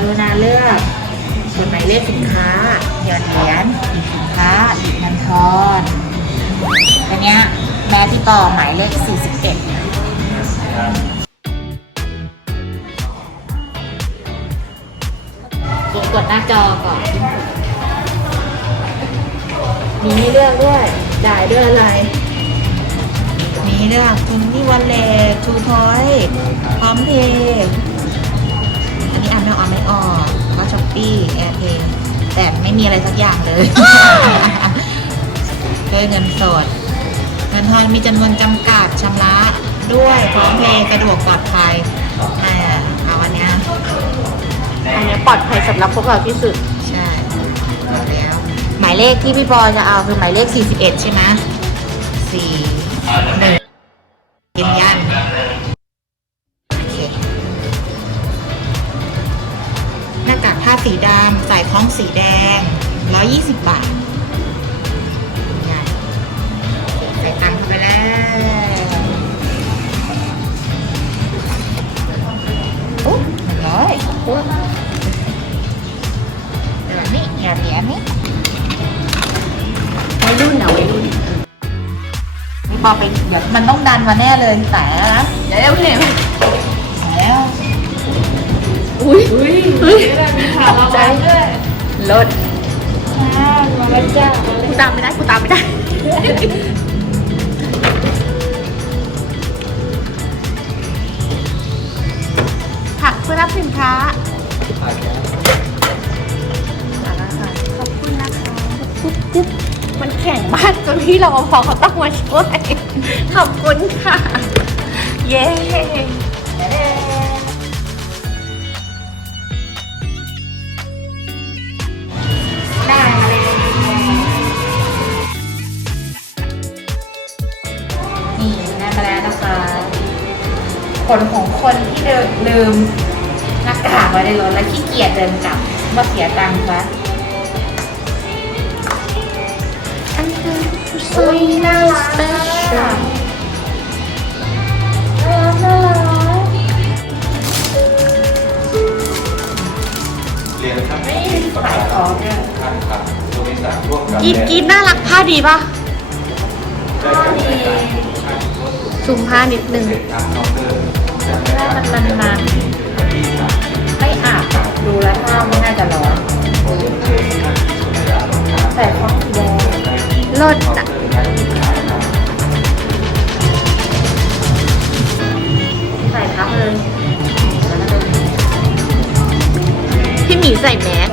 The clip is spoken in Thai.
เลือกกดหมายเลขสินค้าหยอดเหรียญหยิบสินค้าหยิบเงินทอนอันเนี้ยแม่ที่ต่อหมายเลข 41กดกดหน้าจอก่อน มีให้เลือกด้วยจ่ายด้วยอะไร มีเลือกทุนนี่วันเลทูพอยพร้อมเพย์ อันนี้อ่านไม่ออกไม่ออกก็ช้อปปี้แอร์เพย์แต่ไม่มีอะไรสักอย่างเลยด้วยเงินสดเงินทอนมีจำนวนจำกัดชำระด้วยพร้อมเพย์สะดวกปลอดภัยอ่าเอาอันเนี้ยอันนี้ปลอดภัยสำหรับพวกเราที่สุด ใช่เอาแล้ว หมายเลขที่พี่ปอจะเอาคือหมายเลข 41 ใช่ไหมสี่หนึ่ง ผ้าสีดำใส่คล้องสีแดง 120 บาทใส่ตังค์เข้าไปแล้วโอ้หนึ่งร้อยโอ้แบบนี้อย่าเหรียญนี้วัยรุ่นนะวัยรุ่นพี่ปอไปเดี๋ยวมันต้องดันมาแน่เลยแต่นะเดี๋ยวเร็วเร็วแล้ว อุ้ยอุ้ยอุ้ยตกใจรถมาแล้วจ้ากูตามไม่ได้กูตามไม่ได้ผักเพื่อรับสินค้าขอบคุณนะคะปุ๊บปุ๊บมันแข็งมากจนที่รอพอเขาต้องมาช่วยขอบคุณค่ะ เย้ นะคะผลของคนที่เดินลืมหน้ากากไว้ในรถและขี้เกียจเดินกลับมาเสียตังค์ซะอันนี้คืออุ้ยน่ารักสเปน่าเชียรัลกน่ารักเรียนขั้นไม่ขายของเนี่ยขั้นครับตัวที่สามร่วมกันกีดกีดน่ารักผ้าดีป่ะได้การบริการ ซูมผ้านิดนึงเสร็จทางเคาน์เตอร์ได้มันมันมันที่สามไม่อาบดูแล้วท่าไม่น่าจะร้อนใส่ของสีแดงรถอะใส่ทับเลยพี่หมีใส่แมส